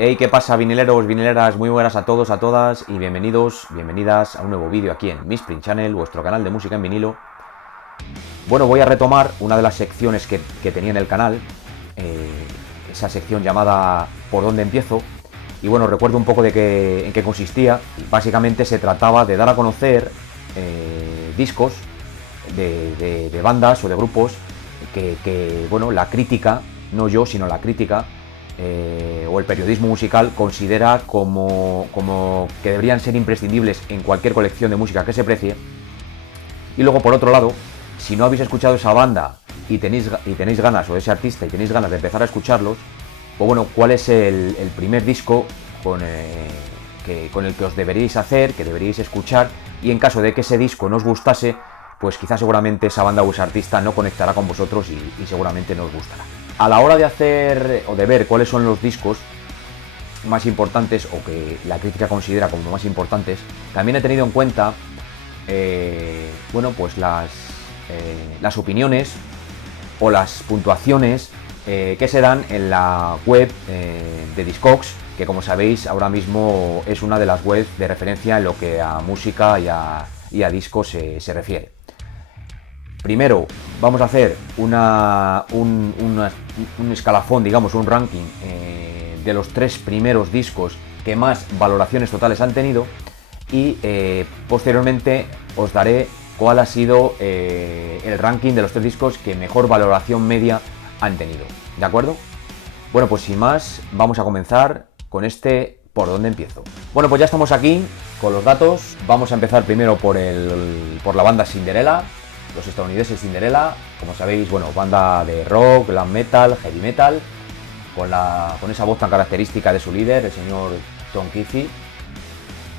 Hey, ¿qué pasa, vinileros, vinileras? Muy buenas a todos, a todas y bienvenidos, bienvenidas a un nuevo vídeo aquí en Misprint Channel, vuestro canal de música en vinilo. Bueno, voy a retomar una de las secciones que tenía en el canal, esa sección llamada ¿Por dónde empiezo? Y bueno, recuerdo un poco en qué consistía. Básicamente se trataba de dar a conocer discos de bandas o de grupos bueno, la crítica, no yo, sino la crítica, o el periodismo musical considera como que deberían ser imprescindibles en cualquier colección de música que se precie. Y luego, por otro lado, si no habéis escuchado esa banda y tenéis ganas, o ese artista, y tenéis ganas de empezar a escucharlos, pues bueno, ¿cuál es el primer disco con el que os deberíais hacer, que deberíais escuchar? Y en caso de que ese disco no os gustase, pues quizás seguramente esa banda o ese artista no conectará con vosotros y seguramente no os gustará. A la hora de hacer o de ver cuáles son los discos más importantes o que la crítica considera como más importantes, también he tenido en cuenta bueno, pues las opiniones o las puntuaciones que se dan en la web de Discogs, que como sabéis ahora mismo es una de las webs de referencia en lo que a música y a discos se refiere. Primero vamos a hacer un escalafón, digamos, un ranking de los 3 primeros discos que más valoraciones totales han tenido y posteriormente os daré cuál ha sido el ranking de los 3 discos que mejor valoración media han tenido. ¿De acuerdo? Bueno, pues sin más, vamos a comenzar con este ¿por dónde empiezo? Bueno, pues ya estamos aquí con los datos. Vamos a empezar primero por la banda Cinderella, los estadounidenses Cinderella. Como sabéis, bueno, banda de rock, glam metal, heavy metal, con esa voz tan característica de su líder, el señor Tom Keefe.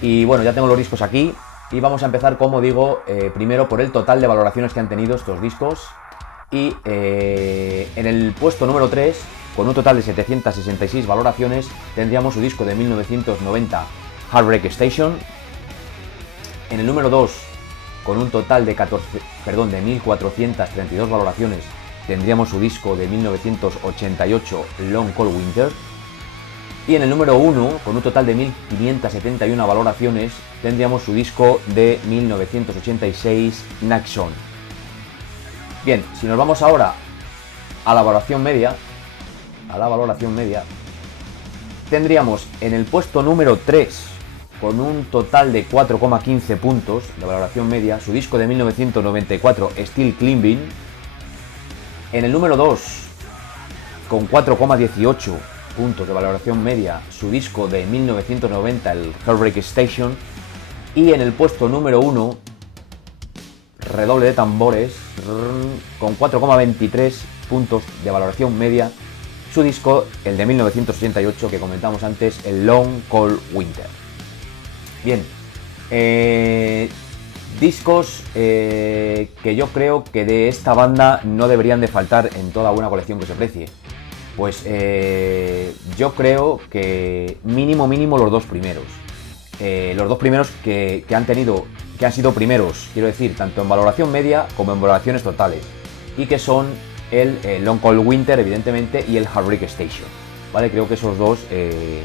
Y bueno, ya tengo los discos aquí y vamos a empezar, como digo, primero por el total de valoraciones que han tenido estos discos. Y en el puesto número 3, con un total de 766 valoraciones, tendríamos su disco de 1990, Heartbreak Station. En el número 2, con un total de 1.432 valoraciones, tendríamos su disco de 1988, Long Cold Winter. Y en el número 1, con un total de 1.571 valoraciones, tendríamos su disco de 1986, Naxon. Bien, si nos vamos ahora a la valoración media, tendríamos en el puesto número 3, con un total de 4,15 puntos de valoración media, su disco de 1994, Still Climbing. En el número 2, con 4,18 puntos de valoración media, su disco de 1990, el Heartbreak Station. Y en el puesto número 1, redoble de tambores, con 4,23 puntos de valoración media, su disco, el de 1988 que comentamos antes, el Long Cold Winter. Bien, discos que yo creo que de esta banda no deberían de faltar en toda buena colección que se precie. Pues yo creo que mínimo los 2 primeros. Los 2 primeros que han sido primeros, quiero decir, tanto en valoración media como en valoraciones totales. Y que son el Long Cold Winter, evidentemente, y el Heartbreak Station. ¿Vale? Creo que esos dos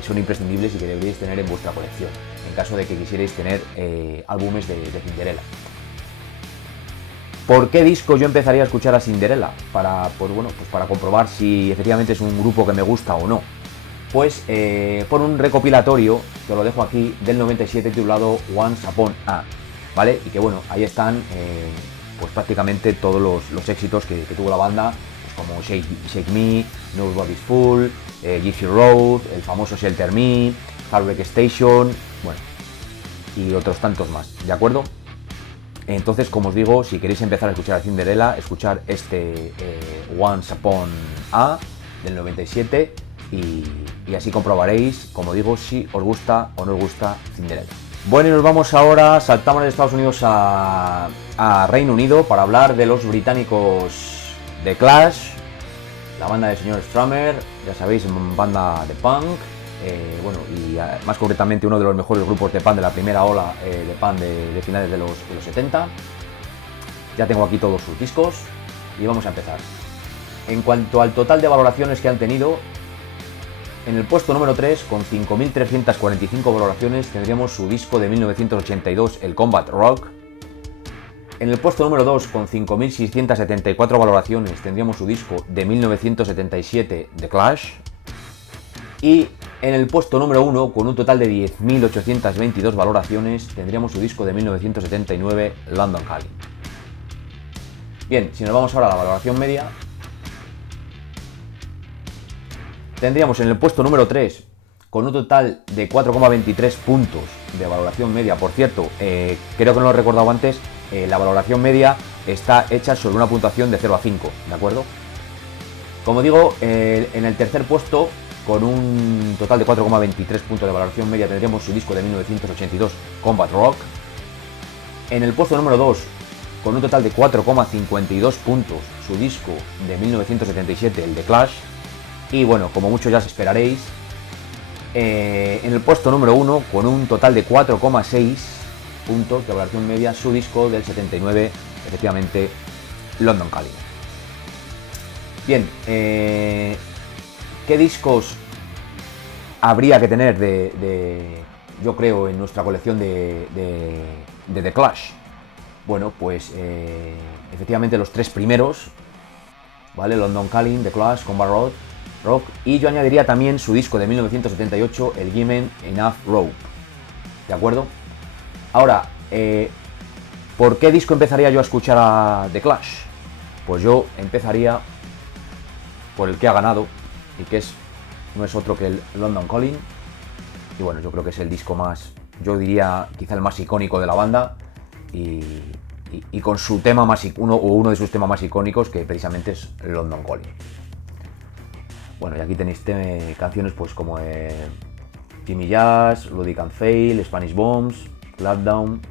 son imprescindibles y que deberíais tener en vuestra colección, en caso de que quisierais tener álbumes de Cinderella. ¿Por qué disco yo empezaría a escuchar a Cinderella? Para comprobar si efectivamente es un grupo que me gusta o no. Pues por un recopilatorio, que os lo dejo aquí, del 97 titulado Once Upon a, ¿vale? Y que bueno, ahí están pues prácticamente todos los éxitos que tuvo la banda, pues como Shake Me, Nobody's Fool, Gypsy Road, el famoso Shelter Me, Heartbreak Station, bueno, y otros tantos más, ¿de acuerdo? Entonces, como os digo, si queréis empezar a escuchar a Cinderella, escuchar este Once Upon a del 97 y así comprobaréis, como digo, si os gusta o no os gusta Cinderella. Bueno, y nos vamos ahora, saltamos de Estados Unidos a Reino Unido para hablar de los británicos de Clash, la banda del señor Strummer, ya sabéis, banda de punk, bueno, y más concretamente uno de los mejores grupos de punk de la primera ola de punk de finales de los 70. Ya tengo aquí todos sus discos y vamos a empezar. En cuanto al total de valoraciones que han tenido, En el puesto número 3, con 5.345 valoraciones, tendríamos su disco de 1982, el Combat Rock. En el puesto número 2, con 5.674 valoraciones, tendríamos su disco de 1977, The Clash. Y en el puesto número 1, con un total de 10.822 valoraciones, tendríamos su disco de 1979, London Calling. Bien, si nos vamos ahora a la valoración media, tendríamos en el puesto número 3, con un total de 4,23 puntos de valoración media. Por cierto, creo que no lo he recordado antes, la valoración media está hecha sobre una puntuación de 0 a 5, ¿de acuerdo? Como digo, en el tercer puesto, con un total de 4,23 puntos de valoración media, tendríamos su disco de 1982, Combat Rock. En el puesto número 2, con un total de 4,52 puntos, su disco de 1977, el The Clash. Y bueno, como muchos ya os esperaréis, en el puesto número 1, con un total de 4,6 puntos de valoración media, su disco del 79, efectivamente, London Calling. Bien, ¿qué discos habría que tener yo creo, en nuestra colección de The Clash? Bueno, pues efectivamente los tres primeros, ¿vale? London Calling, The Clash, Combat Rock, y yo añadiría también su disco de 1978, el Gimme Enough Rope, ¿de acuerdo? Ahora, ¿por qué disco empezaría yo a escuchar a The Clash? Pues yo empezaría por el que ha ganado, y que no es otro que el London Calling. Y bueno, yo creo que es el disco más, yo diría quizá el más icónico de la banda, y con su tema uno de sus temas más icónicos, que precisamente es London Calling. Bueno, y aquí tenéis canciones pues como Jimmy Jazz, Bloody Can Fail, Spanish Bombs, Clapdown,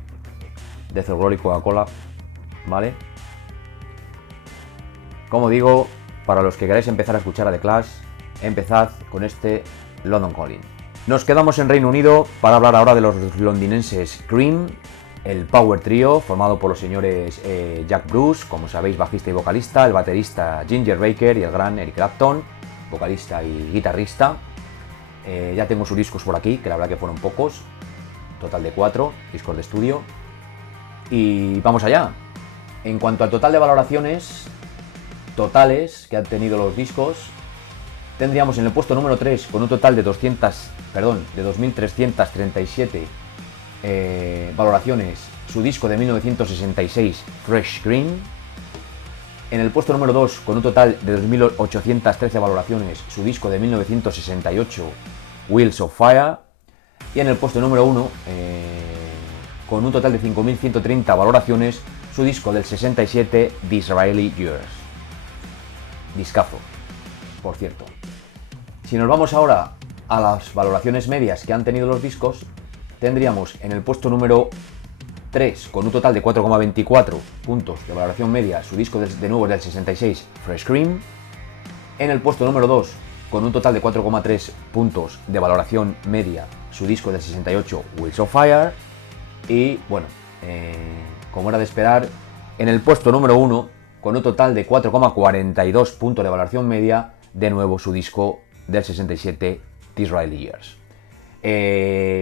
Death or Glory, Coca-Cola, ¿vale? Como digo, para los que queráis empezar a escuchar a The Clash, empezad con este London Calling. Nos quedamos en Reino Unido para hablar ahora de los londinenses Cream, el Power Trio formado por los señores Jack Bruce, como sabéis, bajista y vocalista, el baterista Ginger Baker y el gran Eric Clapton, vocalista y guitarrista. Ya tengo sus discos por aquí, que la verdad que fueron pocos, total de 4 discos de estudio. Y vamos allá. En cuanto al total de valoraciones totales que han tenido los discos, tendríamos en el puesto número 3, con un total de 2.337 valoraciones, su disco de 1966, Fresh Green. En el puesto número 2, con un total de 2.813 valoraciones, su disco de 1968, Wheels of Fire. Y en el puesto número 1, con un total de 5.130 valoraciones, su disco del 67, Disraeli Years. Discazo, por cierto. Si nos vamos ahora a las valoraciones medias que han tenido los discos, tendríamos en el puesto número 3, con un total de 4,24 puntos de valoración media, su disco de nuevo del 66, Fresh Cream. En el puesto número 2, con un total de 4,3 puntos de valoración media, su disco del 68, Wheels of Fire. Y bueno, como era de esperar, en el puesto número 1, con un total de 4,42 puntos de valoración media, de nuevo su disco del 67, Disraeli Years.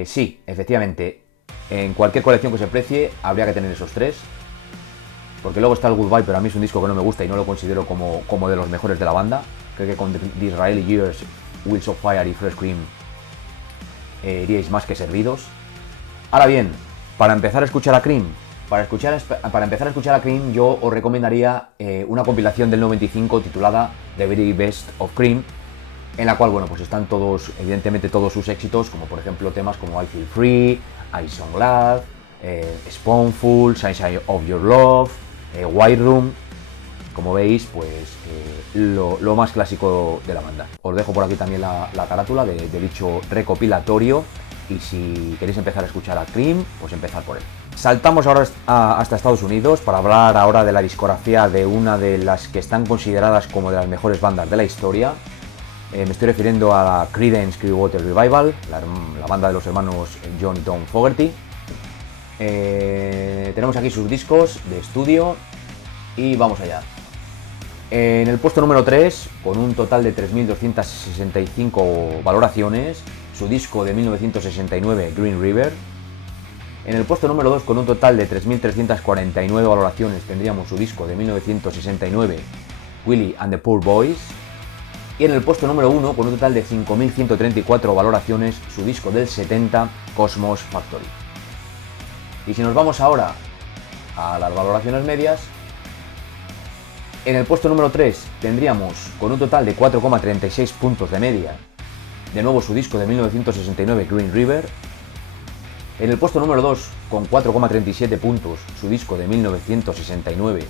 Sí, efectivamente, en cualquier colección que se precie habría que tener esos tres, porque luego está el Goodbye, pero a mí es un disco que no me gusta y no lo considero como de los mejores de la banda. Creo que con Disraeli Years, Wheels of Fire y Fresh Cream iríais más que servidos. Ahora bien, para empezar a escuchar a Cream, yo os recomendaría una compilación del 95 titulada The Very Best of Cream, en la cual, bueno, pues están evidentemente todos sus éxitos, como por ejemplo temas como I Feel Free, I Song Glad, Spoonful, Sunshine of Your Love, White Room. Como veis, pues lo más clásico de la banda. Os dejo por aquí también la carátula de dicho recopilatorio, y si queréis empezar a escuchar a Cream, pues empezad por él. Saltamos ahora hasta Estados Unidos para hablar ahora de la discografía de una de las que están consideradas como de las mejores bandas de la historia. Me estoy refiriendo a la Creedence Clearwater Revival, la banda de los hermanos John y Tom Fogerty. Tenemos aquí sus discos de estudio y vamos allá. En el puesto número 3, con un total de 3.265 valoraciones, su disco de 1969, Green River. En el puesto número 2, con un total de 3.349 valoraciones, tendríamos su disco de 1969, Willie and the Poor Boys. Y en el puesto número 1, con un total de 5.134 valoraciones, su disco del 70, Cosmos Factory. Y si nos vamos ahora a las valoraciones medias, en el puesto número 3 tendríamos, con un total de 4,36 puntos de media, de nuevo su disco de 1969, Green River. En el puesto número 2, con 4,37 puntos, su disco de 1969,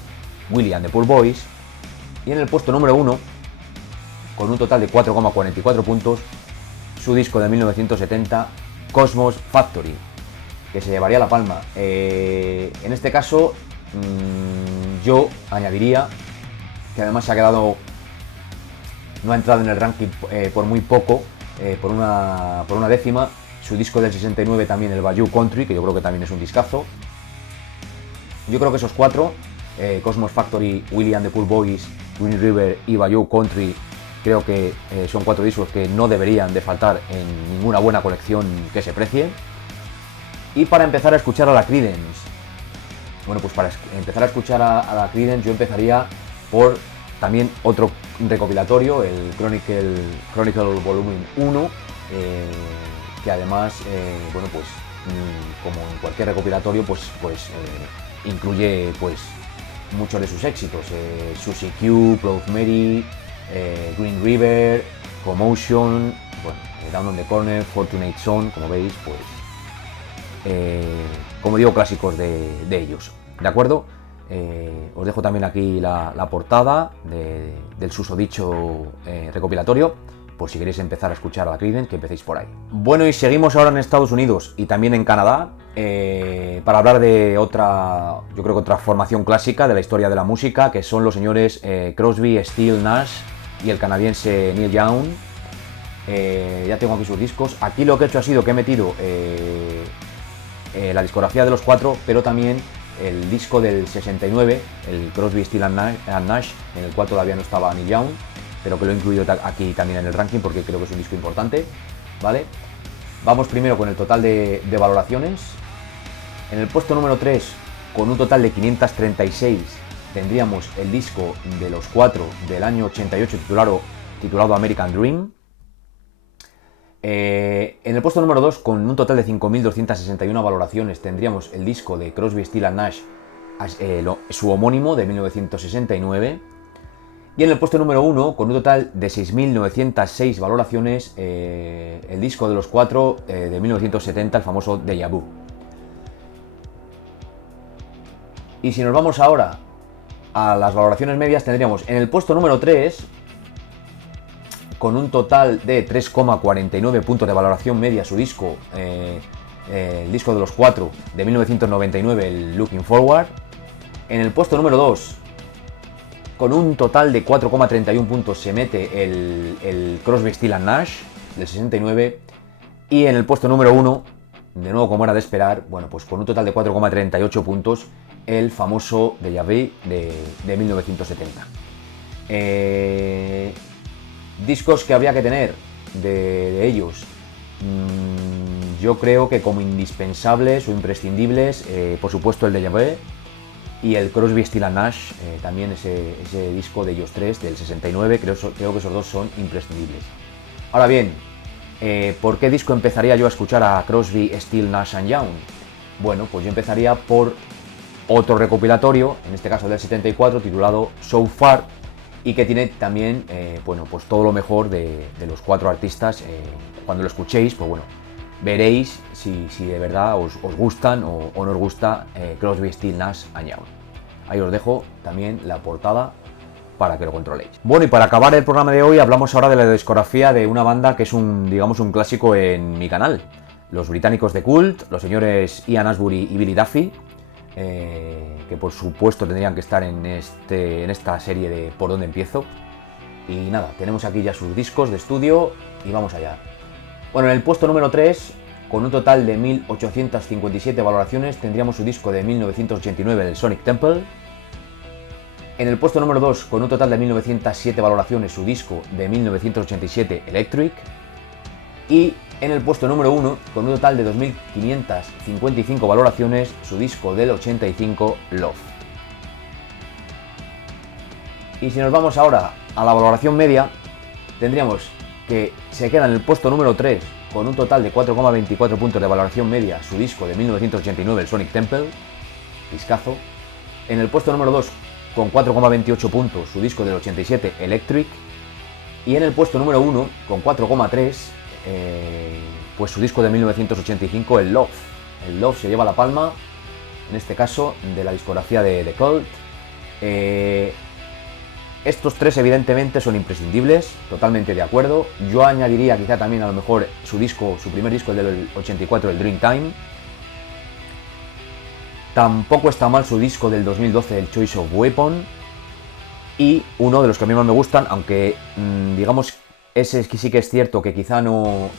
Willie and the Poor Boys. Y en el puesto número 1, con un total de 4,44 puntos, su disco de 1970, Cosmos Factory, que se llevaría la palma. En este caso, yo añadiría que además se ha quedado, no ha entrado en el ranking por muy poco, por una décima, su disco del 69 también, el Bayou Country, que yo creo que también es un discazo. Yo creo que esos cuatro, Cosmos Factory, Willie and the Poor Boys, Green River y Bayou Country, creo que son cuatro discos que no deberían de faltar en ninguna buena colección que se precie. Y para empezar a escuchar a la Creedence, bueno, pues para empezar a escuchar a la Creedence yo empezaría por también otro recopilatorio, el Chronicle Volumen 1, que además, bueno, pues como en cualquier recopilatorio, pues incluye pues muchos de sus éxitos, Susie Q, Proud Mary, Green River, Commotion, bueno, Down on the Corner, Fortunate Son, como veis, pues como digo, clásicos de ellos, ¿de acuerdo? Os dejo también aquí la portada del susodicho recopilatorio, por si queréis empezar a escuchar a la Creedence, que empecéis por ahí. Bueno, y seguimos ahora en Estados Unidos y también en Canadá, para hablar de otra, yo creo que otra formación clásica de la historia de la música, que son los señores Crosby, Stills, Nash y el canadiense Neil Young. Ya tengo aquí sus discos. Aquí lo que he hecho ha sido que he metido la discografía de los cuatro, pero también el disco del 69, el Crosby, Stills and Nash, en el cual todavía no estaba Neil Young, pero que lo he incluido aquí también en el ranking porque creo que es un disco importante, ¿vale? Vamos primero con el total de valoraciones. En el puesto número 3, con un total de 536, tendríamos el disco de los cuatro del año 88 titulado American Dream. En el puesto número 2, con un total de 5.261 valoraciones, tendríamos el disco de Crosby, Stills and Nash, su homónimo de 1969. Y en el puesto número 1, con un total de 6.906 valoraciones, el disco de los cuatro de 1970, el famoso Deja Vu. Y si nos vamos ahora a las valoraciones medias, tendríamos en el puesto número 3, con un total de 3,49 puntos de valoración media, su disco, el disco de los cuatro de 1999, el Looking Forward. En el puesto número 2, con un total de 4,31 puntos, se mete el Crosby, Stills and Nash del 69. Y en el puesto número 1, de nuevo como era de esperar, bueno, pues con un total de 4,38 puntos, el famoso Deja Vu de 1970. Discos que habría que tener de ellos, yo creo que como indispensables o imprescindibles, por supuesto el Deja Vu y el Crosby, Stills and Nash, también ese disco de ellos tres del 69, creo que esos dos son imprescindibles. Ahora bien, ¿por qué disco empezaría yo a escuchar a Crosby, Stills, Nash and Young? Bueno, pues yo empezaría por otro recopilatorio, en este caso del 74, titulado So Far, y que tiene también, bueno, pues todo lo mejor de los cuatro artistas. Cuando lo escuchéis, pues bueno, veréis si de verdad os gustan o no os gusta Crosby, Stills, Nash and Young. Ahí os dejo también la portada para que lo controléis. Bueno, y para acabar el programa de hoy, hablamos ahora de la discografía de una banda que es digamos, un clásico en mi canal. Los británicos de Cult, los señores Ian Astbury y Billy Duffy, que por supuesto tendrían que estar en esta serie de Por dónde empiezo. Y nada, tenemos aquí ya sus discos de estudio y vamos allá. Bueno, en el puesto número 3, con un total de 1.857 valoraciones, tendríamos su disco de 1989, del Sonic Temple. En el puesto número 2, con un total de 1907 valoraciones, su disco de 1987 Electric. Y en el puesto número 1, con un total de 2555 valoraciones, su disco del 85 Love. Y si nos vamos ahora a la valoración media, tendríamos que se queda en el puesto número 3 con un total de 4,24 puntos de valoración media su disco de 1989, el Sonic Temple, discazo. En el puesto número 2 con 4,28 puntos su disco del 87, Electric. Y en el puesto número 1 con 4,3 pues su disco de 1985, el Love. El Love se lleva la palma, en este caso, de la discografía de The Cult. Estos tres evidentemente son imprescindibles, totalmente de acuerdo. Yo añadiría quizá también a lo mejor su primer disco, el del 84, el Dreamtime. Tampoco está mal su disco del 2012, el Choice of Weapon. Y uno de los que a mí más me gustan, aunque digamos ese sí que es cierto que quizá no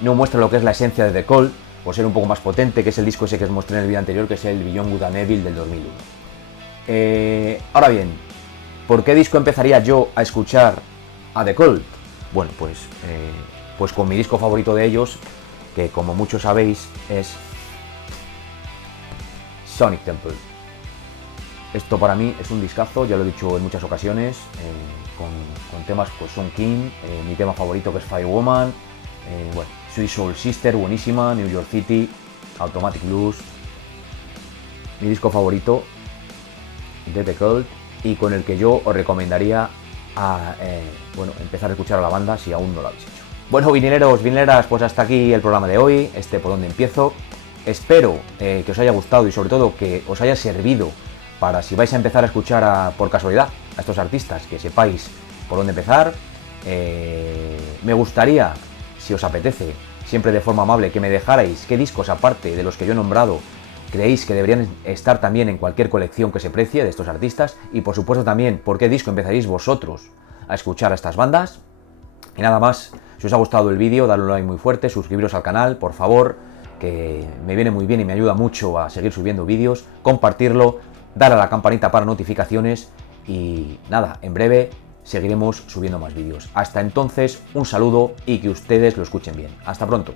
muestra lo que es la esencia de The Cult, por ser un poco más potente, que es el disco ese que os mostré en el vídeo anterior, que es el Beyond Good and Evil del 2001. Ahora bien, ¿por qué disco empezaría yo a escuchar a The Cult? Bueno, pues con mi disco favorito de ellos, que como muchos sabéis es Sonic Temple. Esto para mí es un discazo, ya lo he dicho en muchas ocasiones, con temas pues Sun King, mi tema favorito que es Firewoman, bueno, Sweet Soul Sister, buenísima, New York City, Automatic Blues, mi disco favorito de The Cult y con el que yo os recomendaría empezar a escuchar a la banda si aún no lo habéis hecho. Bueno, vinileros, vinileras, pues hasta aquí el programa de hoy, por donde empiezo. Espero que os haya gustado y sobre todo que os haya servido para si vais a empezar a escuchar por casualidad a estos artistas, que sepáis por dónde empezar. Me gustaría, si os apetece, siempre de forma amable, que me dejarais qué discos, aparte de los que yo he nombrado, creéis que deberían estar también en cualquier colección que se precie de estos artistas y por supuesto también por qué disco empezaréis vosotros a escuchar a estas bandas. Y nada más, si os ha gustado el vídeo, dadle un like muy fuerte, suscribiros al canal, por favor, que me viene muy bien y me ayuda mucho a seguir subiendo vídeos, compartirlo, dar a la campanita para notificaciones y nada, en breve seguiremos subiendo más vídeos. Hasta entonces, un saludo y que ustedes lo escuchen bien. Hasta pronto.